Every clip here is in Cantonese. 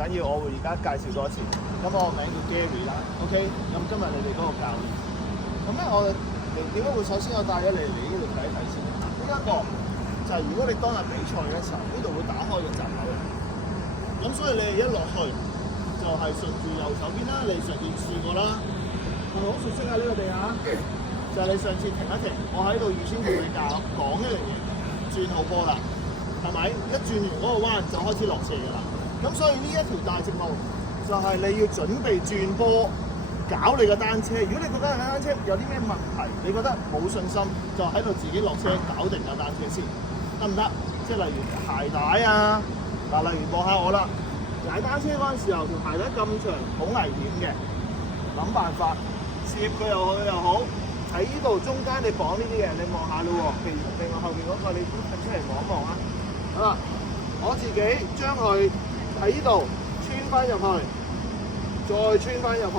緊要，我會而家介紹多一次。咁我個名叫 Gary 啦，OK。咁今日你哋嗰個教練，咁咧我哋點解會首先我帶咗你嚟呢度睇一睇先？呢一個就係如果你當日比賽嘅時候，呢度會打開個閘口嘅。咁所以你哋一落去就係順住右手邊啦，你上次試過啦，係咪好熟悉啊？呢個地下就係你上次停一停，我喺度預先同你講一樣嘢，轉好波啦，係咪？一轉完嗰個彎就開始落斜㗎啦。咁所以呢一條大直路就係你要準備轉波搞你個單車。如果你覺得你單車有啲咩問題，你覺得冇信心，就喺度自己落車搞定架單車先，得唔得？即係例如鞋帶啊，嗱，例如望下我啦，踩單車嗰陣時候條鞋帶咁長，好危險嘅，諗辦法攝佢又好，喺呢度中間你綁呢啲嘢，你望下咯喎。譬如另外後邊嗰個你都出嚟望一望啊。好啦，我自己將佢喺呢度穿翻入去，再穿翻入去，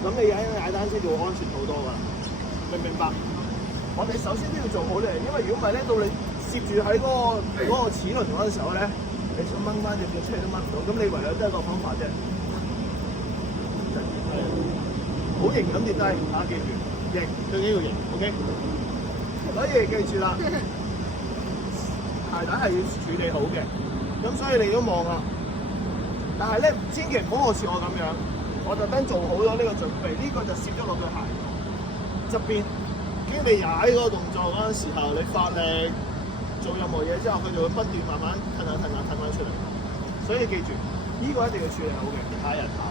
咁你踩單車就會安全好多㗎，明唔明白？我哋首先都要做好呢樣，因為如果唔係咧，到你攝住喺嗰個齒輪嗰陣時候咧，你想掹翻隻腳出嚟都掹唔到，咁你唯有得一個方法啫，好型咁跌低，大家記住，型最緊要型 ，OK。所以記住啦，鞋帶係要處理好嘅，咁所以你都望啦。但係咧，千祈唔好學似我咁樣，我特登做好咗呢個準備，呢個就攝咗落對鞋側邊。經你踩嗰個動作嗰陣時候，你發力做任何嘢之後，佢就會不斷慢慢褪翻出嚟。所以記住，呢個一定要處理好嘅，其他人跑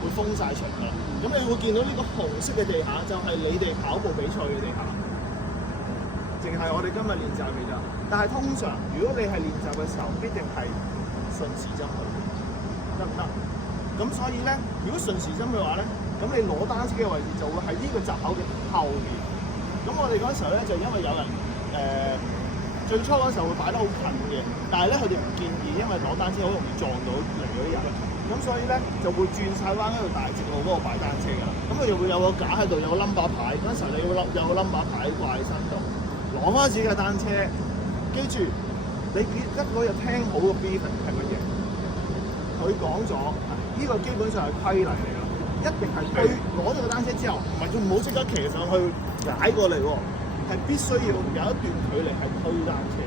會封晒場㗎。咁你會見到呢個紅色嘅地下，就係你哋跑步比賽嘅地下。淨係我哋今日練習嘅咋。但係通常，如果你係練習嘅時候，必定係順時針去，得唔得？咁所以咧，如果順時針嘅話咧，咁你攞單車嘅位置就會喺呢個閘口嘅後面。咁我哋嗰時候咧，就因為有人最初嗰時候會擺得好近嘅，但係咧佢哋唔建議，因為攞單車好容易撞到嚟嗰啲人。咁所以咧就會轉晒彎喺度大直路嗰度擺單車㗎。咁佢就會有個架喺度，有個 number 牌。嗰陣時候你會有個 number 牌掛喺身度，攞翻自己嘅單車。記住，你一嗰日聽好個 briefing 係乜嘢？佢講咗，呢個基本上係規例嚟㗎，一定係攞咗個單車之後，唔係佢唔好即刻騎上去踩過嚟喎，係必須要有一段距離係推單車，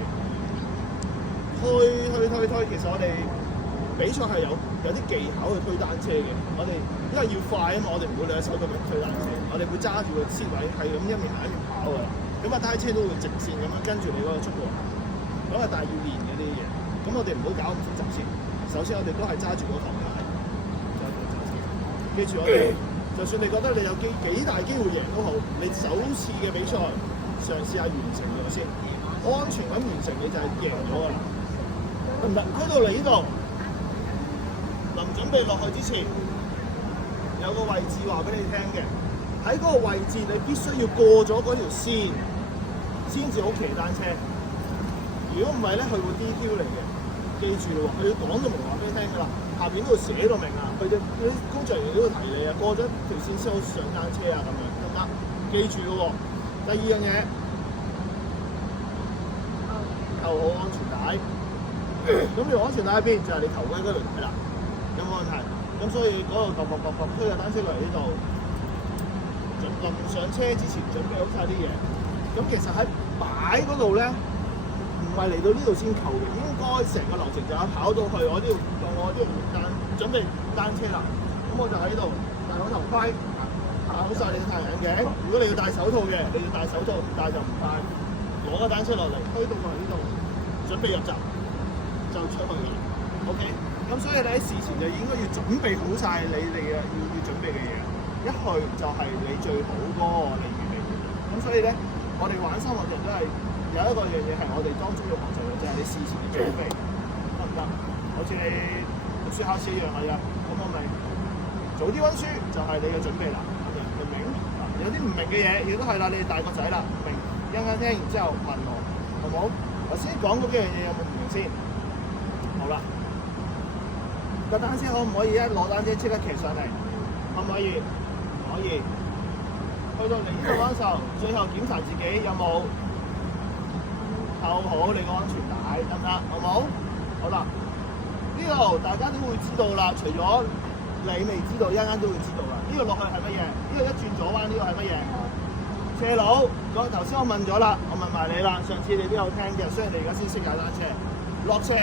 推。其實我哋比賽係有啲技巧去推單車嘅，我哋因為要快啊嘛，我哋唔會兩手咁樣推單車，我哋會揸住個支位係咁一面行一面跑㗎，咁啊單車都會直線咁樣跟住你嗰個速度行，咁啊但係要練嘅呢啲嘢，咁我哋唔好搞咁複雜先。首先我哋都係揸住嗰頭嘅，記住我哋，就算你覺得你有幾大機會贏都好，你首次嘅比賽嘗試下完成咗先，安全咁完成你就係贏咗㗎啦，得唔得？推到嚟呢度，臨準備落去之前，有個位置話俾你聽嘅，喺嗰個位置你必須要過咗嗰條線，先至好騎單車。如果唔係咧，佢會 DQ 嚟嘅。記住咯喎，佢要講到明話俾你聽㗎啦，下邊嗰度寫到明啊，佢啲工作人員都會提你啊，過咗條線先好上單車啊咁樣，得唔得？記住咯喎。第二樣嘢，扣好安全帶。咁條安全帶喺邊？就係你頭盔嗰條帶啦，有冇問題？咁所以嗰度推架單車落嚟呢度，臨上車之前準備好晒啲嘢。咁其實喺擺嗰度咧，唔係嚟到呢度先扣嘅，應該成個流程就係跑到去我呢度，準備單車啦。咁我就喺度戴好頭盔，戴好晒你嘅太陽眼鏡。如果你要戴手套嘅，你要戴手套；唔戴就唔戴。攞個單車落嚟，推到過嚟呢度，準備入閘就出去㗎。OK。咁所以你喺事前就應該要準備好晒你哋嘅要準備嘅嘢。一去就係你最好嗰個嚟預備。咁所以咧，我哋玩生活嘅人都係。有一個樣嘢係我哋當中要學習嘅，就係你事前嘅準備，得唔得？好似你讀書考試一樣嘅啫。咁我咪早啲温書就係你嘅準備啦。明唔明？有啲唔明嘅嘢亦都係啦，你哋大個仔啦，明一陣間聽完之後問我，好唔好？頭先講嗰幾樣嘢有冇唔明先？好啦，個單車可唔可以一攞單車即刻騎上嚟？可唔可以？唔可以。去到嚟呢度嗰陣時候，最後檢查自己有冇扣好你個安全帶，得唔得？好唔好？好啦，呢度大家都會知道啦，除咗你未知道，一陣間都會知道啦。呢度落去係乜嘢？呢度一轉左彎，呢個係乜嘢？斜路。咁頭先我問咗啦，我問埋你啦。上次你都有聽嘅，雖然你而家先識踩單車。落斜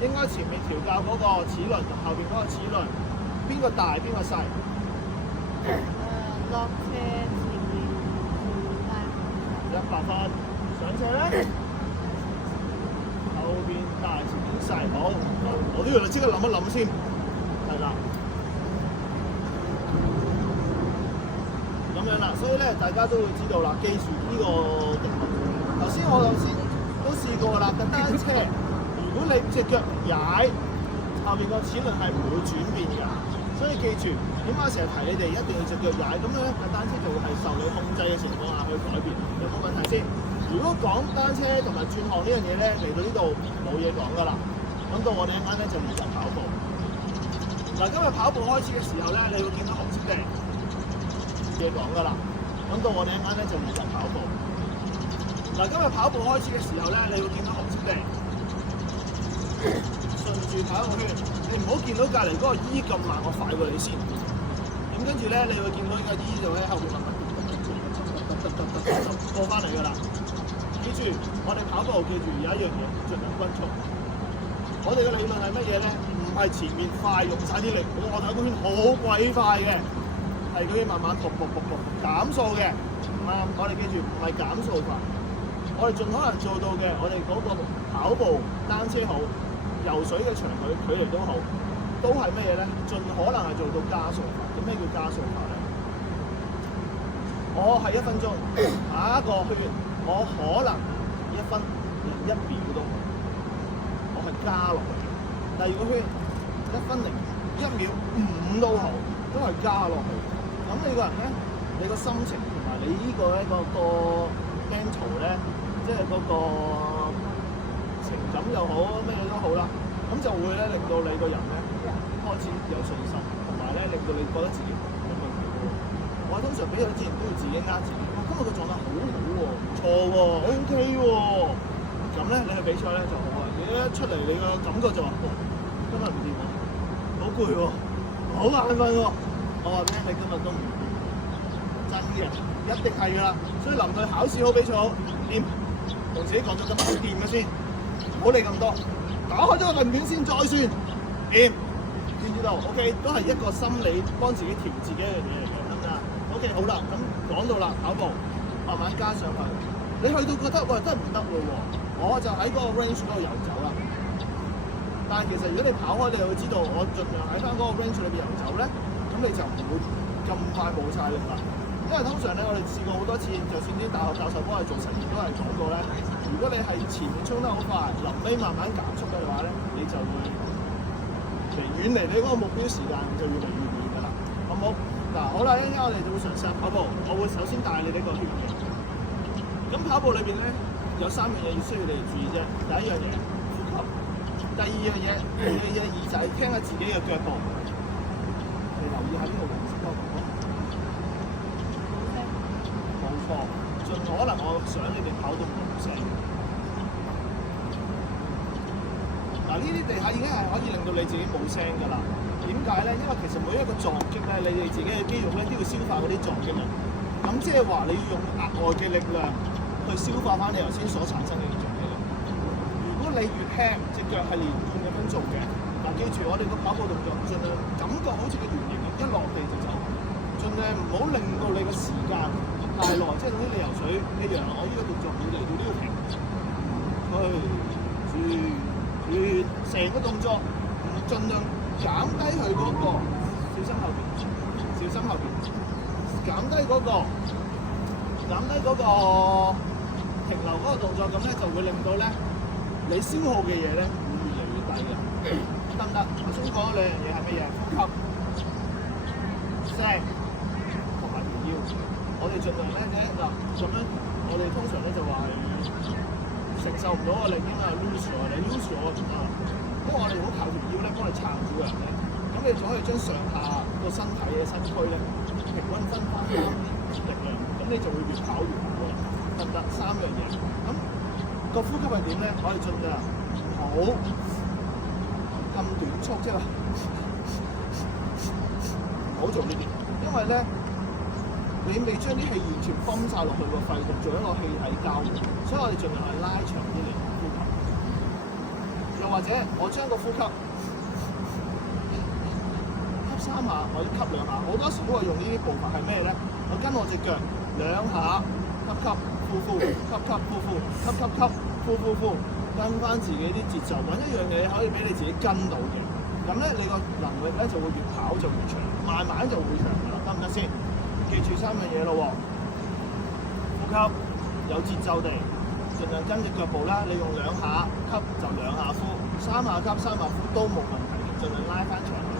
應該前面調校嗰個齒輪同後邊嗰個齒輪，邊個大邊個細？落車前面100分。上斜咧，後邊大前面細。好，我都要即刻諗一諗先。係啦。咁樣啦，所以咧大家都會知道啦，記住呢個定律。頭先都試過啦，架單車，如果你隻腳踩，後面個齒輪係唔會轉變㗎。所以記住，點解成日提你哋一定要隻腳踩？咁樣咧架單車就會係受你控制嘅情況下去改變，有冇問題先？如果講單車同埋轉項呢樣嘢咧，嚟到呢度冇嘢講㗎啦。咁到我哋一陣咧就練習跑步。嗱，今日跑步開始嘅時候咧，你會見到紅色地。嘢講㗎啦，咁到我哋一陣咧就練習跑步。嗱，今日跑步開始嘅時候咧，你會見到紅色地，順住跑一個圈，你唔好見到隔離嗰個 E 咁慢，我快過你先。咁跟住咧，你會見到呢個 E 就喺後邊慢慢過翻嚟㗎啦。記住，我哋跑步記住有一樣嘢，盡量均速。我哋嘅理論係乜嘢咧？唔係前面快用晒啲力，我睇個圈好鬼快嘅。係佢慢慢減數嘅，我哋記住唔係減數法，我哋盡可能做到嘅，我哋嗰個跑步、單車好、游水嘅長距離都好，都係乜嘢咧？盡可能係做到加速法。咁咩叫加速法咧？我係1分鐘，下一個圈我可能1分0.1秒都好，我係加落去。第二個圈1分0.1秒5都好，都係加落去。咁你個人咧，你個心情同埋你呢個咧個 mental 咧，即係嗰個情感又好，咩都好啦，咁就會咧令到你個人咧開始有信心，同埋咧令到你覺得自己有問題喎。我通常比賽之前都要自己呃自己，今日個狀態好好喎，唔錯喎 ，OK 喎。咁咧你去比賽咧就好啊，你一出嚟你個感覺就話，今日唔掂喎，好攰喎，好眼瞓喎。我話俾你今日都唔真嘅，一定係㗎啦。所以臨去考試好比賽好掂，同自己講咗今日掂嘅先，唔好理咁多，打開咗個論點先再算掂，知唔知道 ？OK， 都係一個心理幫自己調節嘅一樣嘢嚟嘅，得唔得 ？OK， 好啦，咁講到啦，跑步慢慢加上去，你去到覺得喂真係唔得喎，我就喺嗰個 range 嗰度遊走啦。但係其實如果你跑開，你就會知道我盡量喺翻嗰個 range 裏邊遊走咧。咁你就唔會咁快冇晒力啦，因為通常咧我哋試過好多次，就算啲大學教授幫我哋做實驗都係講過咧，如果你係前面衝得好快，臨尾慢慢減速嘅話咧，你就會遠離你嗰個目標時間就越嚟越遠㗎啦，好唔好？嗱，好啦，一陣間我哋就會嘗試下跑步，我會首先帶你呢個圈嘅。咁跑步裏邊咧有3樣嘢要需要你哋注意啫，第一樣嘢呼吸，第二樣嘢你嘅耳仔聽下自己嘅腳步。你留意下呢個黃色嗰個，冇錯，盡可能我想你哋跑到冇聲。嗱，呢啲地下已經係可以令到你自己冇聲㗎啦。點解咧？因為其實每一個撞擊咧，你哋自己嘅肌肉咧都要消化嗰啲撞擊力。咁即係話你要用額外嘅力量去消化翻你頭先所產生嘅撞擊力。如果你越輕，隻腳係連貫咁樣做嘅。嗱，記住我哋個跑步動作，盡量感覺好似個圓形咁，一落地就走，盡量唔好令到你個時間太耐，即係好似你游水一樣。我呢個動作會嚟到呢個停，成個動作盡量減低佢嗰個，小心後邊，小心後邊，減低嗰個停留嗰個動作，咁咧就會令到咧你消耗嘅嘢咧會越嚟越低嘅。得唔得？頭先講咗2樣嘢係乜嘢？呼吸、聲同埋條腰。我哋盡量咧嗱咁樣，我哋通常咧就話係承受唔到個力，應該係 lose 咗，你 lose 咗唔得。不過我哋好靠條腰咧，幫你撐住個人咧，咁你就可以將上下個身體嘅身軀咧平均分翻啱啲力量，咁你就會越跑越好。得唔得3樣嘢？咁個呼吸係點咧？可以盡量好咁短促，即係話唔好做呢啲，因為咧你未將啲氣完全泵晒落去個肺度，做一個氣體交換，所以我哋盡量係拉長啲嚟呼吸。又或者我將個呼吸吸3下，我吸2下，好多時都係用呢啲步伐係咩咧？我跟我隻腳2下吸吸呼呼，吸吸呼呼，吸吸吸呼呼呼，跟翻自己啲節奏，揾一樣嘢可以俾你自己跟到嘅。咁咧你個能力咧就會越跑就越長，慢慢就會長㗎啦，得唔得先？記住3樣嘢咯喎，呼吸有節奏地，盡量跟住腳步啦。你用2下吸就2下呼，3下吸3下呼都冇問題，盡量拉翻長去。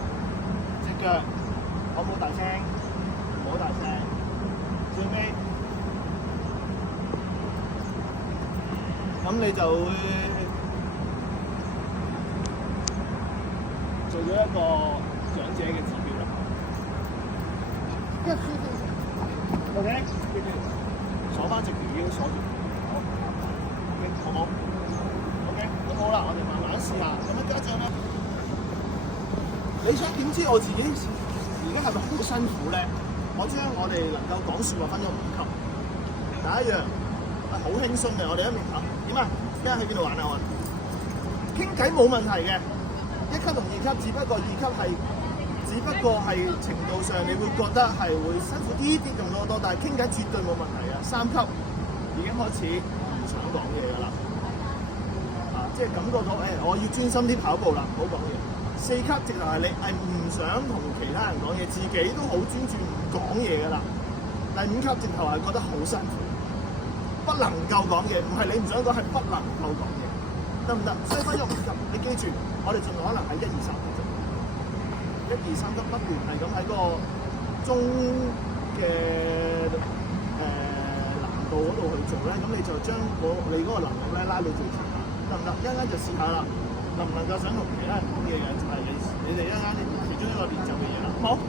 隻腳我冇大聲，唔好大聲。最尾咁你就會做咗一個長者嘅指標啦。OK， 記住鎖翻直條腰，鎖住。好冇 ？OK， 咁好啦，我哋慢慢試下。咁樣家長咧，你想點知我自己而家係咪好辛苦咧？我將我哋能夠講説話分咗5級。第一樣係好輕鬆嘅，我哋一面談點啊？今日去邊度玩啊？我傾偈冇問題嘅，1級同2級，只不過2級係。只不過係程度上，你會覺得係會辛苦啲咁多，但係傾偈絕對冇問題嘅。3級已經開始唔想講嘢㗎啦，即係感覺到我要專心啲跑步啦，唔好講嘢。4級直頭係你係唔想同其他人講嘢，自己都好專注唔講嘢㗎啦。第5級直頭係覺得好辛苦，不能夠講嘢，唔係你唔想講，係不能夠講嘢，得唔得？所以分咗5級，你記住，我哋盡可能係1、2、3級。1、2、3級不斷係咁喺嗰個中嘅難度嗰度去做咧，咁你就將你嗰個能力咧拉到最長，得唔得？一陣間就試下啦，能唔能夠想同其他人講嘢嘅，就係你哋一陣間其中一個練習嘅嘢啦，好冇？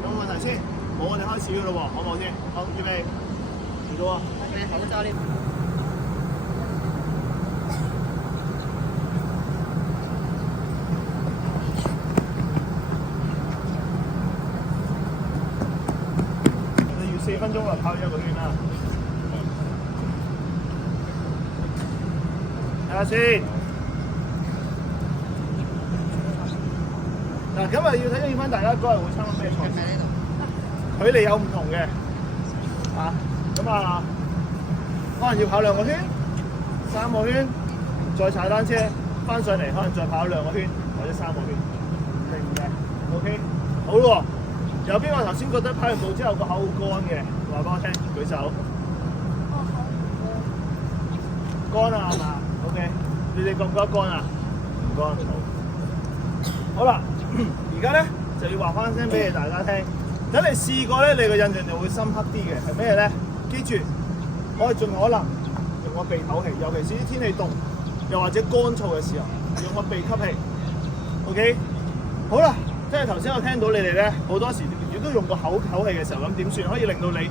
有冇問題先？好，我哋開始㗎咯喎，好唔好先？好，預備，嚟到啊！你口罩呢？4分鐘啊，跑1個圈啦。睇下先。嗱，咁啊要睇翻大家嗰日會參加咩賽事？距離有唔同嘅。咁啊，可能要跑2個圈、3個圈，再踩單車翻上嚟，可能再跑2個圈或者3個圈，明唔明 ？OK， 好咯喎。有邊個頭先覺得跑完步之後個口好乾嘅？話俾我聽，舉手。乾啊，係嘛 ？OK， 你哋覺唔覺得乾啊？唔乾，好。好啦，而家咧就要話翻聲俾大家聽。等你試過咧，你個印象就會深刻啲嘅。係咩咧？記住，我係盡可能用個鼻唞氣，尤其是啲天氣凍，又或者乾燥嘅時候，用個鼻吸氣。OK， 好啦。即係頭先我聽到你哋咧，好多時亦都用個口唞氣嘅時候，咁點算可以令到你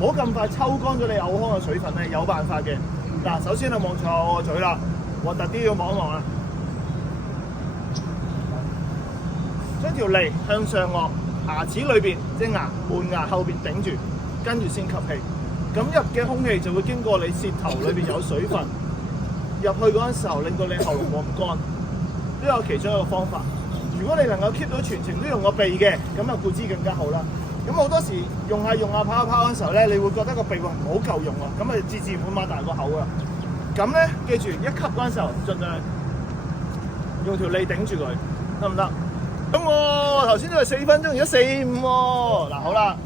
唔好咁快抽乾咗你口腔嘅水分咧？有辦法嘅。嗱，首先就望住我個嘴啦，核突啲要望一望啊！將條脷向上顎，牙齒裏邊即係門牙後邊頂住，跟住先吸氣。咁入嘅空氣就會經過你舌頭裏邊有水分入去嗰陣時候，令到你喉嚨冇咁乾。呢個其中一個方法。如果你能夠 keep 到全程都用個鼻嘅，咁啊固之更加好啦。咁好多時用下跑下跑嗰陣時候咧，你會覺得個鼻唔好夠用啊，咁啊自然會擘大個口啊。咁咧記住一吸嗰陣時候，盡量用條脷頂住佢，得唔得？咁我頭先都係4分鐘，而家4、5喎。嗱好啦，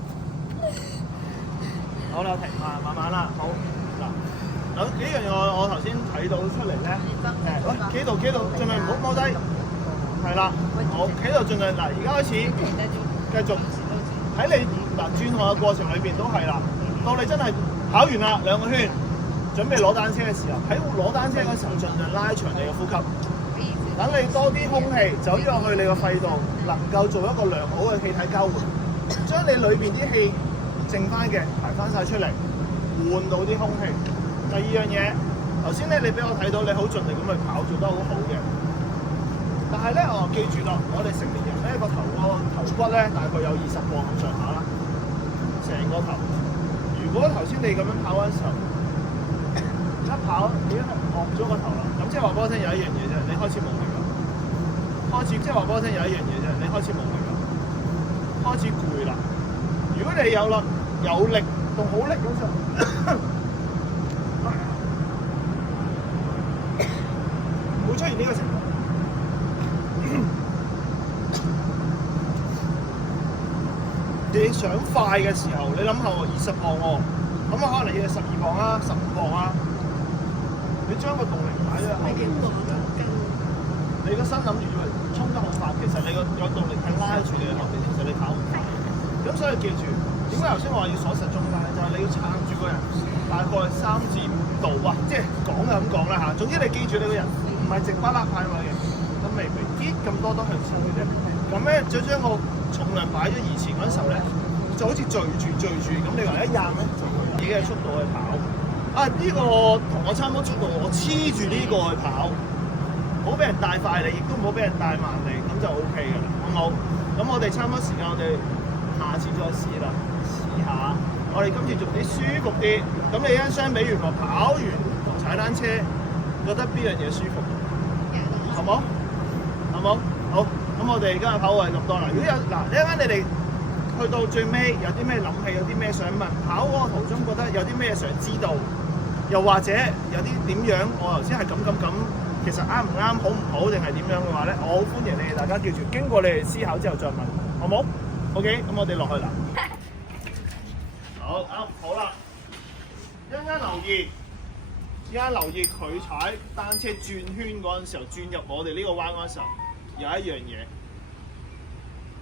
好啦停慢慢啦，好嗱。有幾樣嘢我頭先睇到出嚟咧，喂企度，盡量唔好踎低。係啦，好企度盡量嗱，而家開始繼續喺你轉項嘅過程裏邊都係啦。到你真係跑完啦2個圈，準備攞單車嘅時候，喺攞單車嗰時候盡量拉長你嘅呼吸，等你多啲空氣走咗去你個肺度，能夠做一個良好嘅氣體交換，將你裏邊啲氣剩翻嘅排翻晒出嚟，換到啲空氣。第二樣嘢，頭先咧你俾我睇到你好盡力咁去跑，做得好好嘅。但係咧，記住啦，我哋成年人咧個頭骨咧大概有20磅咁上下啦，成個頭。如果頭先你咁樣跑嗰陣時候，一跑已經惡咗個頭啦，咁即係話俾我聽有一樣嘢啫，你開始冇力啦。開始即係話俾我聽有一樣嘢啫，你開始冇力啦，開始攰啦。如果你有力同好力嗰陣，會出現呢個情況。你想快嘅時候，你諗下喎，20磅喎，咁可能你要12磅啊、15磅啊，你將個動力擺咗喺後邊。你個身諗住衝得好快，其實你個動力係拉住你嘅後邊，其實你跑唔快。咁所以記住，點解頭先話要鎖實中間咧？就係你要撐住個人大概3至5度啊，即係講就咁講啦嚇。總之你記住你個人唔係直巴拉派位嘅，咁微啲咁多都向前嘅啫。咁咧就將個重量擺咗以前嗰陣時候咧，就好似聚住，咁你話一扔咧就會自己嘅速度去跑。啊呢個同我差唔多速度，我黐住呢個去跑，唔好俾人帶快你，亦都唔好俾人帶慢你，咁就 OK 㗎啦，好唔好？咁我哋差唔多時間，我哋下次再試啦，試下。我哋今次做啲舒服啲。咁你相比完話跑完同踩單車，覺得邊樣嘢舒服？好冇？好冇？好。咁我哋今日跑係咁多啦。如果有嗱，一陣間你哋去到最尾有啲咩諗起，有啲咩想問，跑嗰個途中覺得有啲咩想知道，又或者有啲點樣，我頭先係咁，其實啱唔啱，好唔好，定係點樣嘅話咧，我好歡迎你哋大家叫住經過你哋思考之後再問，好冇 ？OK， 咁我哋落去啦。好啦，一陣間留意佢踩單車轉圈嗰陣時候，轉入我哋呢個彎嗰陣時候。有一樣嘢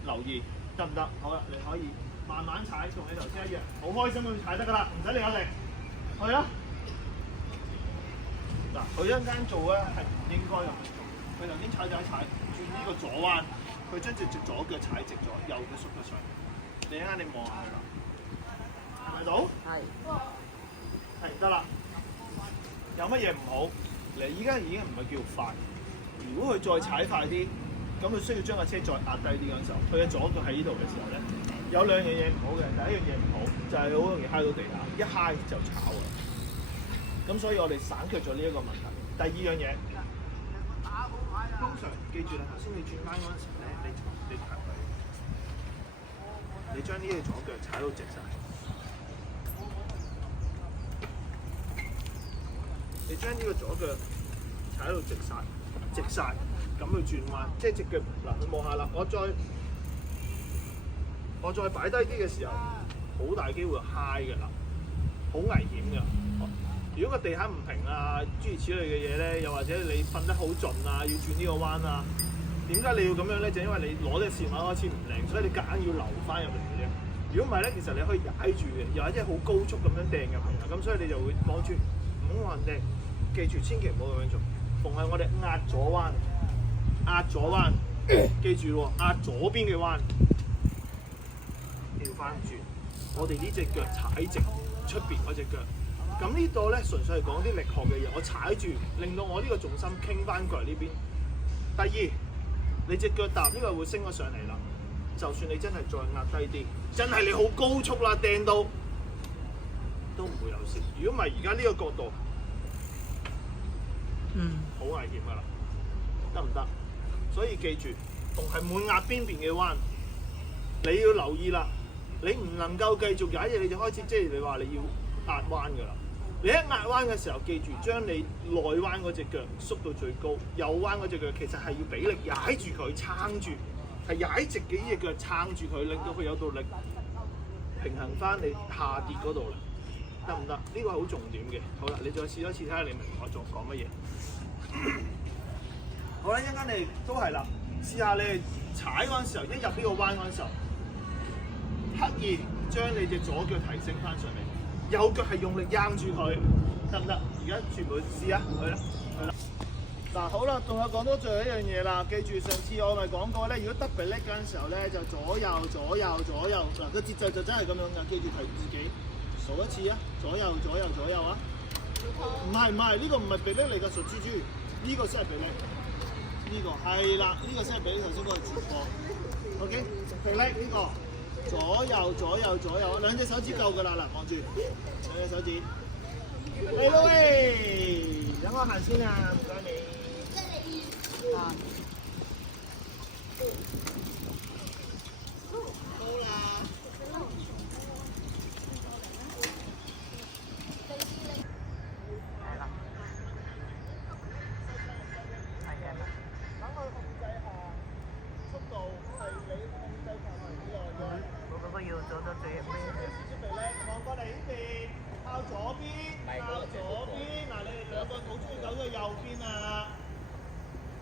留意得唔得？好啦，你可以慢慢踩，同你頭先一樣，好開心咁踩得㗎啦，唔使你有力，去啦！嗱，佢一陣間做咧係唔應該咁樣做，佢頭先踩轉呢個左彎，佢將隻左腳踩直咗，右腳縮咗上嚟。你一陣間你望下佢啦，係咪到？係得啦。有乜嘢唔好？你依家已經唔係叫快。如果佢再踩快啲，咁佢需要將架車再壓低啲嗰陣時候，佢嘅左腳喺呢度嘅時候咧，有兩樣嘢唔好嘅。第一樣嘢唔好就係好容易揩到地下，一揩就炒啊。咁所以我哋省卻咗呢一個問題。第二樣嘢，通常記住啦，頭先你轉彎嗰陣時咧，你強佢，你將呢個左腳踩到直晒，你將呢個左腳踩到直晒，咁去轉彎，即係隻腳嗱，你望下啦，我再擺低啲嘅時候，好大機會揩㗎啦，好危險㗎。如果個地下唔平啊，諸如此類嘅嘢咧，又或者你瞓得好盡啊，要轉呢個彎啊，點解你要咁樣咧？就因為你攞隻線位開始唔靚，所以你夾硬要留翻入嚟嘅啫。如果唔係咧，其實你可以踩住嘅，又或者好高速咁樣掟入嚟，咁所以你就會望住唔好橫掟。記住，千祈唔好咁樣做。逢係我哋壓左彎，記住喎，壓左邊嘅彎，調翻轉，我哋呢隻腳踩直出邊嗰隻腳。咁呢度咧純粹係講啲力學嘅嘢，我踩住，令到我呢個重心傾翻過嚟呢邊。第二，你隻腳踏呢個會升咗上嚟啦。就算你真係再壓低啲，真係你好高速啦，掟到都唔會有事。如果唔係而家呢個角度，好危險噶啦，得唔得？所以記住，逢係滿壓邊邊嘅彎，你要留意啦。你唔能夠繼續踩嘢，你就開始即係你話你要壓彎噶啦。你一壓彎嘅時候，記住將你內彎嗰隻腳縮到最高，右彎嗰隻腳其實係要俾力踩住佢，撐住，係踩直嘅呢隻腳撐住佢，令到佢有道力平衡翻你下跌嗰度啦，得唔得？呢個係好重點嘅。好啦，你再試多次睇下你明我仲講乜嘢。好啦，一陣間你都係啦，試下你踩嗰陣時候，一入呢個彎嗰陣時候，刻意將你隻左腳提升翻上嚟。右腳係用力掹住佢，得唔得？而家全部試下，去啦。嗱，好啦，仲有講多最後一樣嘢啦。記住上次我咪講過咧，如果 double leg 嗰陣時候咧，就左右。嗱，個節奏就真係咁樣噶。記住提自己數一次啊，左右啊。唔係，呢個唔係 double leg 嚟㗎，純豬豬。呢個先係 double leg。呢個係啦，呢個先係俾你頭先嗰個直播。OK， 最叻呢個，左右左右左右，兩隻手指夠㗎啦，嗱，望住兩隻手指。嚟啦喂，等我行先啊，唔該你。啊。好啦。係啦。係嘅。等佢控制下速度，係你控制範圍之內嘅。我嗰個要做到最尾。小肥叻，望過嚟呢邊，靠左邊，靠左邊。嗱，你哋兩個好中意走咗去右邊啊！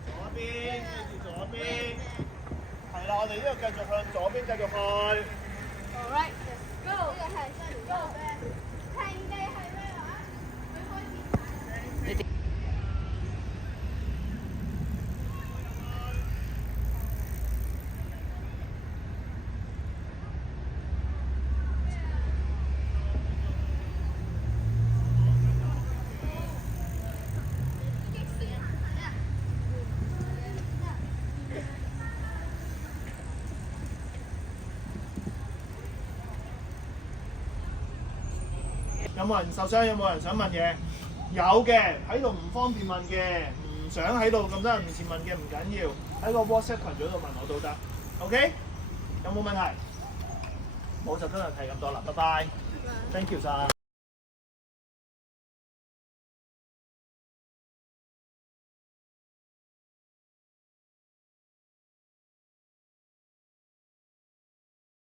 左邊，跟住左邊。係啦，我哋呢度繼續向左邊繼續去。Alright, go. 停地係咩話？佢開始有冇人受傷？有冇人想問嘢？有嘅，喺度唔方便問嘅，唔想喺度咁多人面前問嘅唔緊要，喺個 WhatsApp 群組度問我都得。OK？ 有冇問題？冇就今日睇咁多啦，拜拜。Thank you 晒。